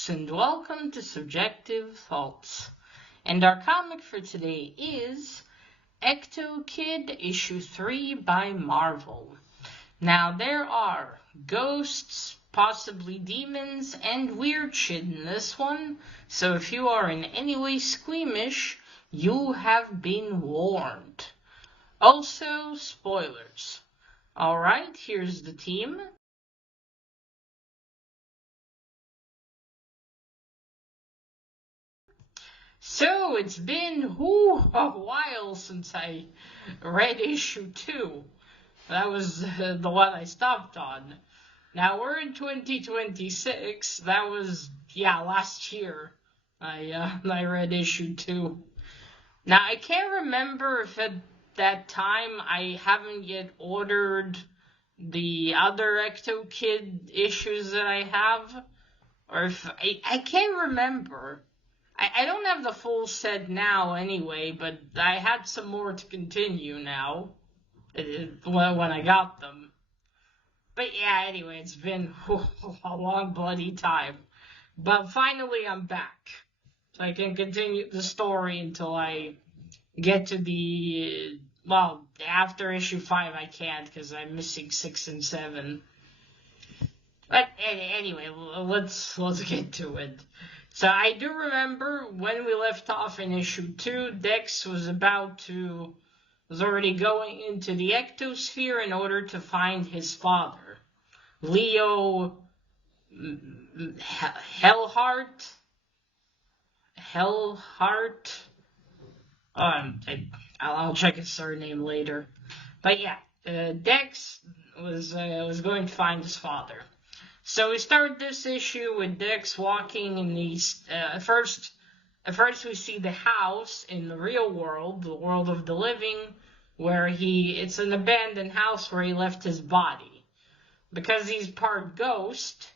folks, and welcome to Subjective Thoughts. And our comic for today is Ectokid issue 3 by Marvel. Now, there are ghosts, possibly demons, and weird shit in this one, so if you are in any way squeamish, you have been warned. Also, spoilers. Alright, here's the team. So, it's been a while since I read issue 2. That was the one I stopped on. Now, we're in 2026. That was, last year I read issue 2. Now, I can't remember if at that time I haven't yet ordered the other Ectokid issues that I have, or if I can't remember. I don't have the full set now anyway, but I had some more to continue now when I got them. But yeah, anyway, it's been a long bloody time. But finally I'm back. So I can continue the story until I get to the, after issue 5 I can't because I'm missing 6 and 7. But anyway, let's get to it. So I do remember when we left off in issue 2, Dex was already going into the Ectosphere in order to find his father, Leo Hellheart. I'll check his surname later. But yeah, Dex was going to find his father. So we start this issue with Dex walking in these. At first we see the house in the real world, the world of the living, where it's an abandoned house where he left his body. Because he's part ghost,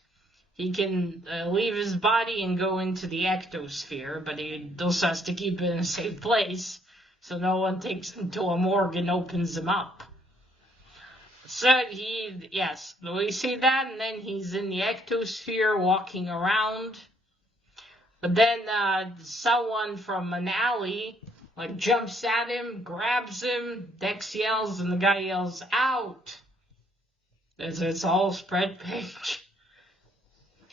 he can leave his body and go into the Ectosphere, but he also has to keep it in a safe place, so no one takes him to a morgue and opens him up. So we see that, and then he's in the Ectosphere walking around. But then someone from an alley jumps at him, grabs him, Dex yells, and the guy yells, "Out!" It's all spread page.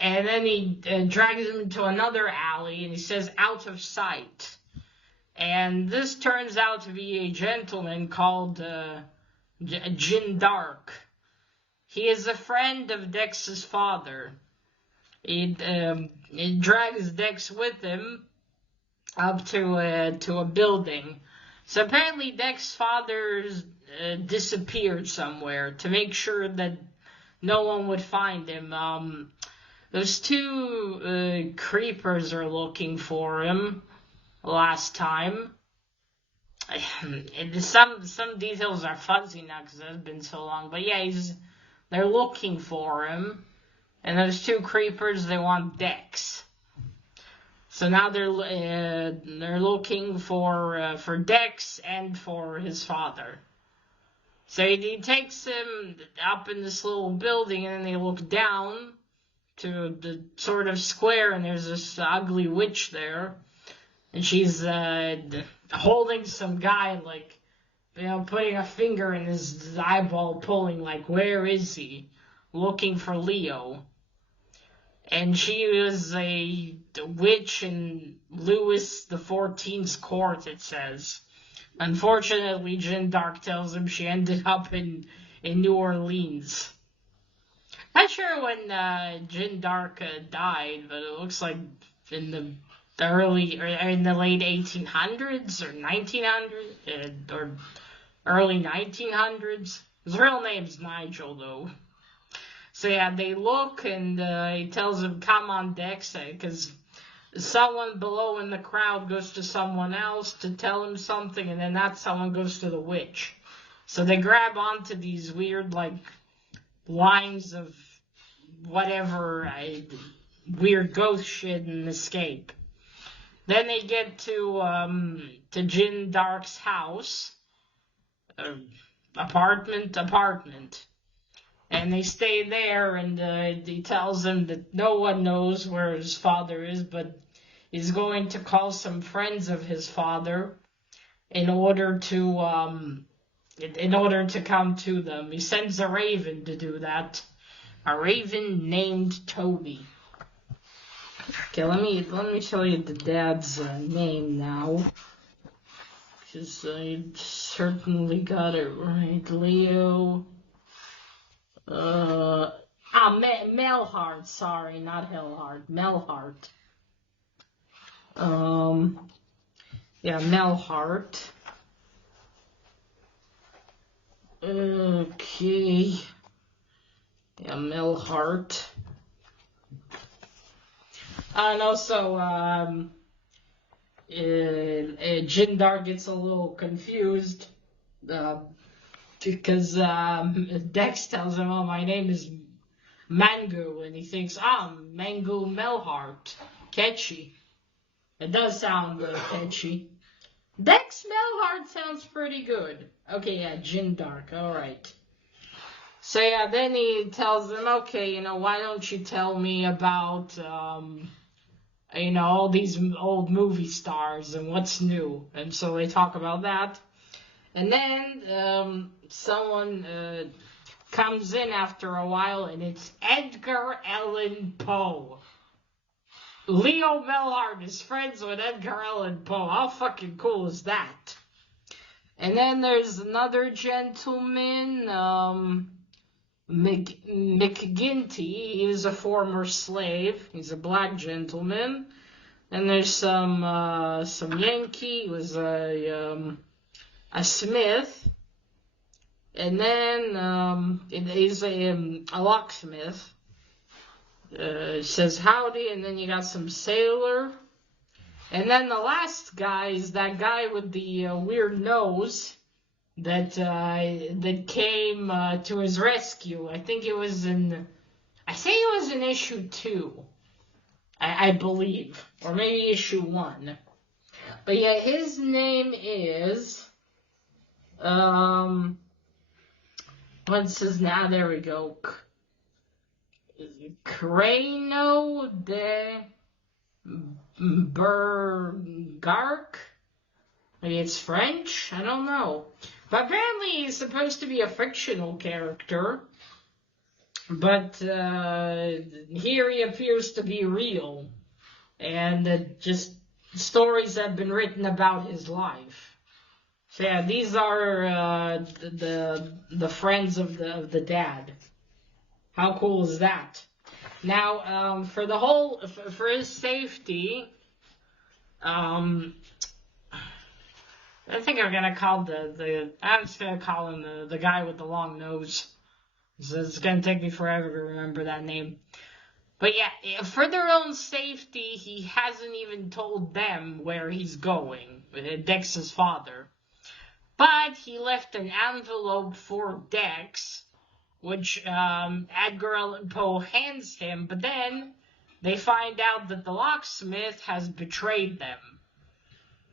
And then he drags him into another alley, and he says, "Out of sight." And this turns out to be a gentleman called Jin Dark. He is a friend of Dex's father. He drags Dex with him up to a building. So apparently Dex's father's disappeared somewhere to make sure that no one would find him. Those two creepers are looking for him last time. Some details are fuzzy now because it's been so long. But yeah, they're looking for him. And those two creepers, they want Dex. So now they're looking for Dex and for his father. So he takes him up in this little building, and then they look down to the sort of square, and there's this ugly witch there. And she's holding some guy, putting a finger in his eyeball, pulling, where is he? Looking for Leo. And she was a witch in Louis XIV's court, it says. Unfortunately, Jin Dark tells him she ended up in New Orleans. Not sure when Jin Dark died, but it looks like in the late 1800s or 1900s or early 1900s. His real name's Nigel, though. So yeah, they look, and he tells him, "Come on, Dex," because someone below in the crowd goes to someone else to tell him something, and then that someone goes to the witch. So they grab onto these weird, lines of whatever, weird ghost shit and escape. Then they get to Jin Dark's house, apartment. And they stay there, and he tells them that no one knows where his father is, but he's going to call some friends of his father in order to come to them. He sends a raven to do that. A raven named Toby. Okay, let me show you the dad's name now, because I certainly got it right. Leo. Melhart. Sorry, not Hellhart. Melhart. Yeah, Melhart. Okay. Yeah, Melhart. And also, Jindar gets a little confused, because, Dex tells him, oh, my name is Mangu, and he thinks, Mangu Melhart. Catchy. It does sound catchy. Dex Melhart sounds pretty good. Okay, yeah, Jindark, alright. So yeah, then he tells them, okay, why don't you tell me about, all these old movie stars and what's new. And so they talk about that. And then someone comes in after a while, and it's Edgar Allan Poe. Leo Melhart is friends with Edgar Allan Poe. How fucking cool is that? And then there's another gentleman, McGinty. He is a former slave. He's a black gentleman. And there's some Yankee. He was a smith. And then he's a locksmith. Says howdy, and then you got some sailor. And then the last guy is that guy with the weird nose that came to his rescue. I think it was in issue 2, I believe, or maybe issue 1. But yeah, his name is what's his now? There we go. Crano de Bergark? Maybe it's French? I don't know. But apparently he's supposed to be a fictional character. But here he appears to be real. And just stories have been written about his life. So yeah, these are the friends of the dad. How cool is that? Now, for his safety, I think I'm gonna call I'm just gonna call him the guy with the long nose. So it's gonna take me forever to remember that name. But yeah, for their own safety, he hasn't even told them where he's going, Dex's father. But he left an envelope for Dex, which Edgar Allan Poe hands him, but then they find out that the locksmith has betrayed them.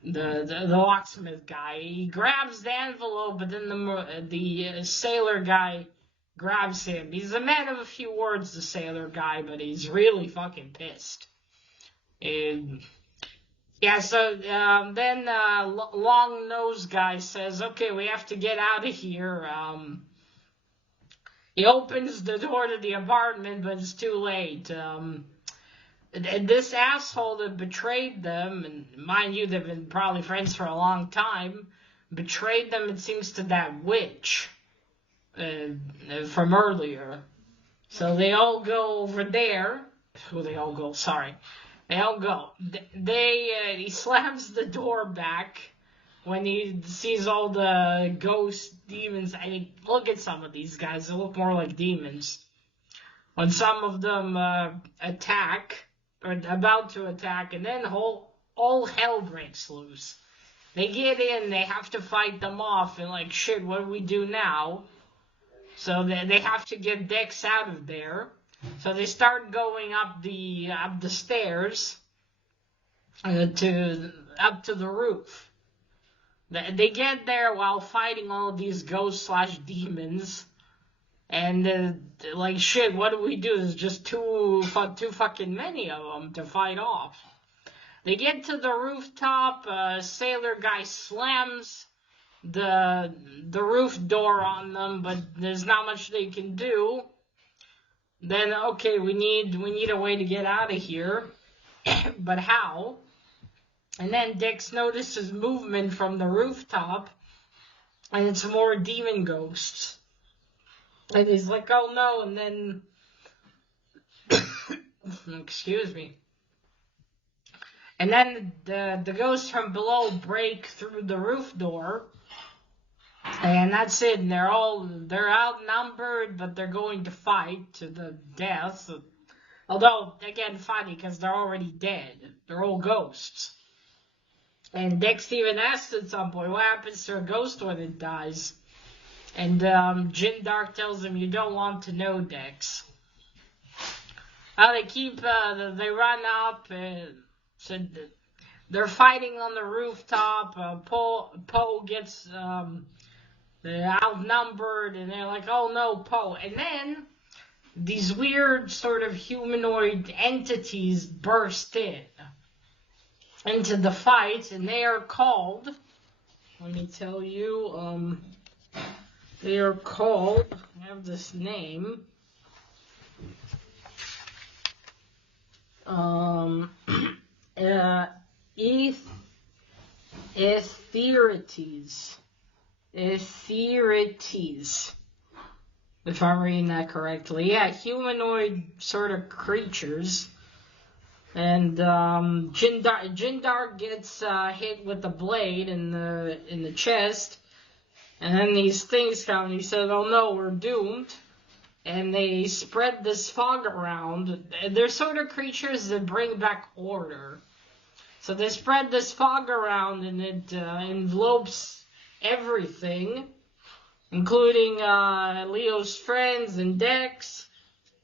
The locksmith guy. He grabs the envelope, but then the sailor guy grabs him. He's a man of a few words, the sailor guy, but he's really fucking pissed. And yeah, so then Long Nose guy says, okay, we have to get out of here. He opens the door to the apartment, but it's too late. This asshole that betrayed them, and mind you, they've been probably friends for a long time, betrayed them, it seems, to that witch from earlier. So they all go over there. They all go. He slams the door back when he sees all the ghost demons. I mean, look at some of these guys. They look more like demons. When some of them attack, or about to attack, and then all hell breaks loose. They get in, they have to fight them off, and like, shit, what do we do now? So they have to get Dex out of there. So they start going up the stairs up to the roof. They get there while fighting all of these ghosts / demons. And like shit, what do we do? There's just too fucking many of them to fight off. They get to the rooftop. Sailor guy slams the roof door on them, but there's not much they can do. Then okay, we need a way to get out of here, but how? And then Dex notices movement from the rooftop, and it's more demon ghosts. And he's like, oh no, and then excuse me. And then the ghosts from below break through the roof door. And that's it. And they're outnumbered, but they're going to fight to the death. Although, again, funny, because they're already dead. They're all ghosts. And Dex even asks at some point, what happens to a ghost when it dies? And Jin Dark tells him, you don't want to know, Dex. They run up, said they're fighting on the rooftop. Poe gets outnumbered, and they're like, oh no, Poe. And then these weird sort of humanoid entities burst into the fight, and they are called, let me tell you, they are called, I have this name, Etherites, if I'm reading that correctly. Yeah, humanoid sort of creatures. And Jindar gets hit with a blade in the chest, and then these things come, and he says, oh no, we're doomed. And they spread this fog around. They're sort of creatures that bring back order. So they spread this fog around, and it envelopes everything, including Leo's friends and Dex.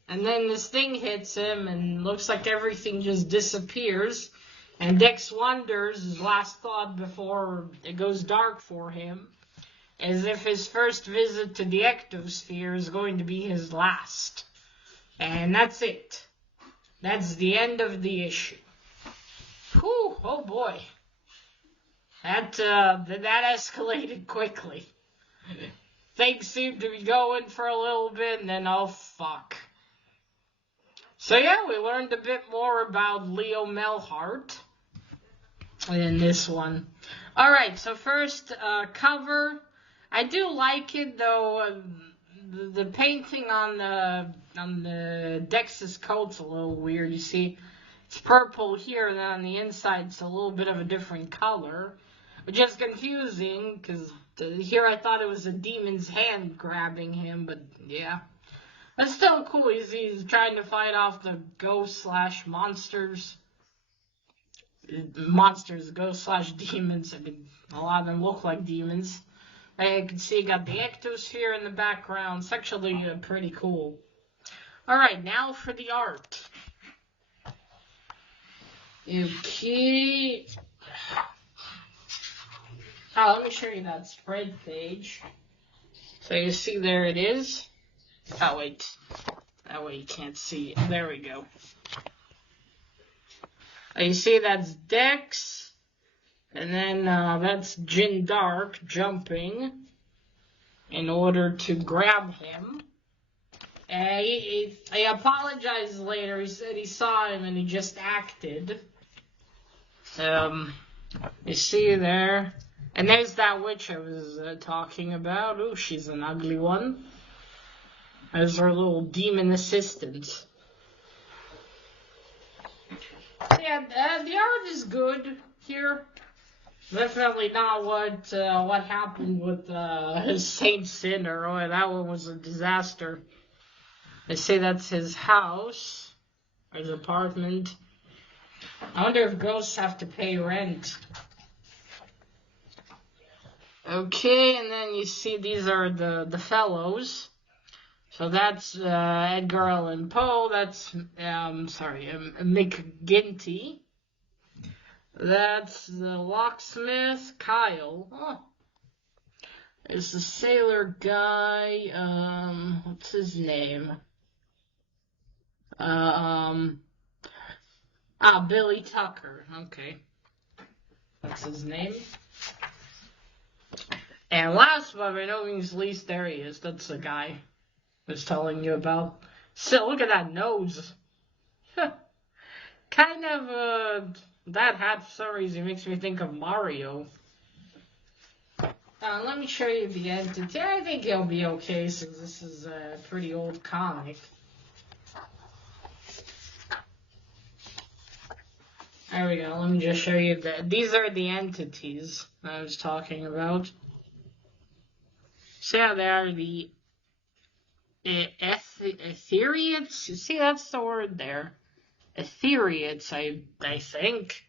And then this thing hits him, and looks like everything just disappears. And Dex wonders, his last thought before it goes dark for him, as if his first visit to the Ectosphere is going to be his last. And that's it. That's the end of the issue. Whew, oh boy. That escalated quickly. Things seemed to be going for a little bit, and then, oh fuck. So yeah, we learned a bit more about Leo Melhart in this one. Alright, so first, cover. I do like it, though. The painting on the Dex's coat's a little weird. You see, it's purple here, and then on the inside it's a little bit of a different color, which is confusing, because here I thought it was a demon's hand grabbing him, but yeah. That's still cool. He's trying to fight off the ghost/monsters. Monsters, ghost/demons. I mean, a lot of them look like demons. You can see you got the Ectosphere in the background. It's actually pretty cool. Alright, now for the art. Okay. Oh, let me show you that spread page. So you see there it is. Oh, wait. That way you can't see it. There we go. You see that's Dex. And then that's Jin Dark jumping in order to grab him. He apologizes later. He said he saw him and he just acted. You see there. And there's that witch I was talking about. Ooh, she's an ugly one. There's her little demon assistant. Yeah, the art is good here. Definitely not what happened with Saint Sinner. Oh, that one was a disaster. They say that's his house, or his apartment. I wonder if ghosts have to pay rent. Okay, and then you see these are the fellows. So that's Edgar Allan Poe. That's McGinty. That's the locksmith, Kyle. Oh. There's the sailor guy, what's his name? Billy Tucker, okay. That's his name. And last but by no means least, there he is. That's the guy I was telling you about. So, look at that nose. Kind of, that hat for some reason makes me think of Mario. Let me show you the entity. I think he'll be okay since this is a pretty old comic. There we go. Let me just show you that. These are the entities I was talking about. So yeah, they are the Etherians. See, that's the word there. Etherians, I think.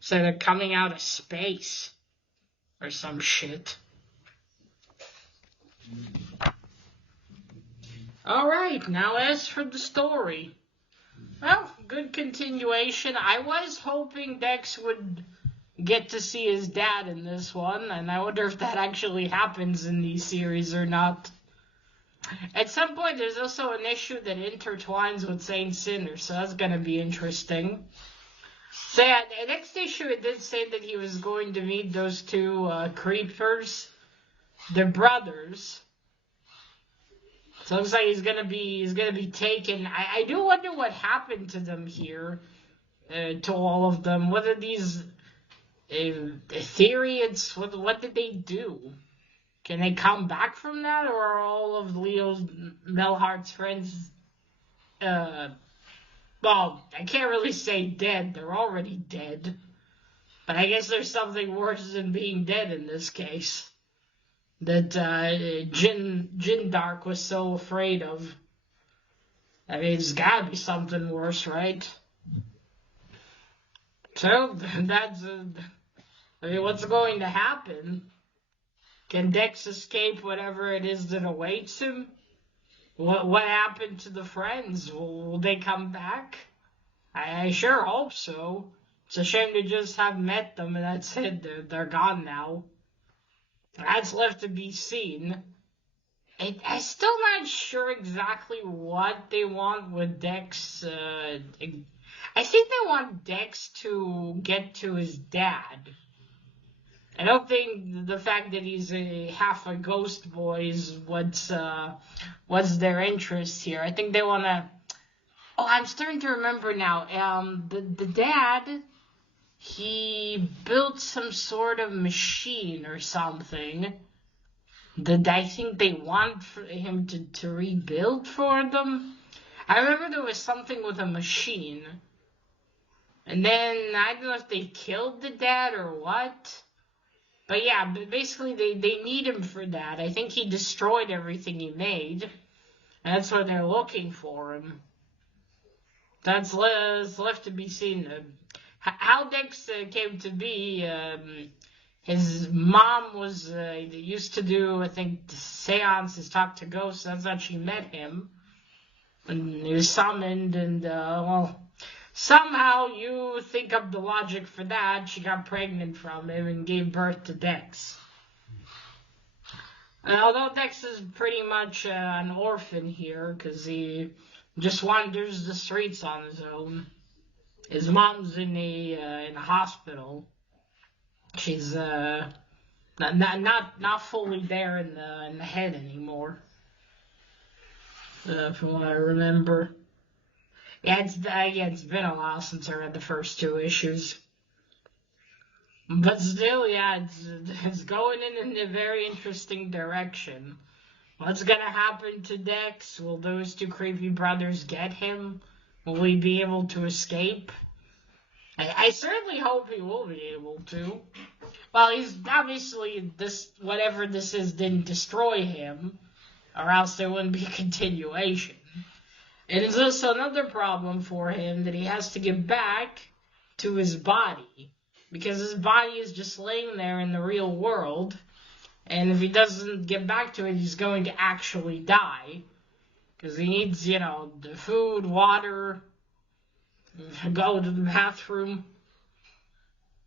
So they're coming out of space. Or some shit. Alright, now as for the story. Well, good continuation. I was hoping Dex would get to see his dad in this one, and I wonder if that actually happens in these series or not. At some point, there's also an issue that intertwines with Saint Sinner, so that's gonna be interesting. So yeah, the next issue it did say that he was going to meet those two creepers, the brothers. So it looks like he's gonna be taken. I do wonder what happened to them here, to all of them. Whether these Etherians, what did they do? Can they come back from that, or are all of Leo's Melhart's friends? Well, I can't really say dead. They're already dead. But I guess there's something worse than being dead in this case. That Jin Dark was so afraid of. I mean, it's gotta be something worse, right? So, that's... I mean, what's going to happen? Can Dex escape whatever it is that awaits him? What happened to the friends? Will they come back? I sure hope so. It's a shame to just have met them and that's it. They're gone now. That's left to be seen. I'm still not sure exactly what they want with Dex. I think they want Dex to get to his dad. I don't think the fact that he's half a ghost boy is what's their interest here. I think they want to... Oh, I'm starting to remember now. The dad, he built some sort of machine or something that I think they want for him to rebuild for them. I remember there was something with a machine. And then, I don't know if they killed the dad or what. But yeah, basically they need him for that. I think he destroyed everything he made. And that's why they're looking for him. That's left to be seen. How Dex came to be, his mom was used to do, I think, seances, talk to ghosts. That's how she met him. And he was summoned, and, well... Somehow you think of the logic for that. She got pregnant from him and gave birth to Dex. Although Dex is pretty much an orphan here, because he just wanders the streets on his own. His mom's in a hospital. She's not fully there in the head anymore, from what I remember. Yeah, it's been a while since I read the first two issues. But still, yeah, it's going in a very interesting direction. What's gonna happen to Dex? Will those two creepy brothers get him? Will he be able to escape? I certainly hope he will be able to. Well, he's obviously, whatever this is didn't destroy him, or else there wouldn't be a continuation. It is also another problem for him that he has to get back to his body, because his body is just laying there in the real world, and if he doesn't get back to it, he's going to actually die, because he needs, the food, water, go to the bathroom.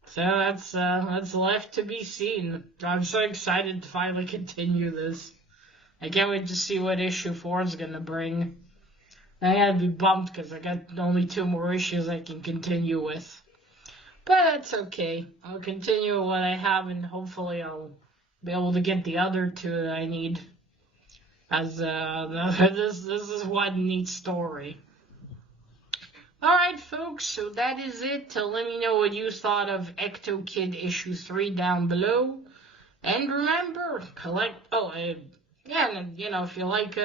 So that's left to be seen. I'm so excited to finally continue this. I can't wait to see what issue 4 is gonna bring. I gotta be bummed because I got only 2 more issues I can continue with. But that's okay. I'll continue what I have, and hopefully I'll be able to get the other 2 that I need. As this is one neat story. Alright, folks, so that is it. Let me know what you thought of Ectokid issue 3 down below. And remember, collect. Yeah, and, if you like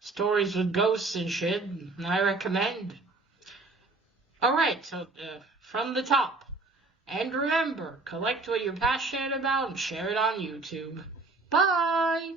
stories with ghosts and shit, I recommend. Alright, so from the top. And remember, collect what you're passionate about and share it on YouTube. Bye!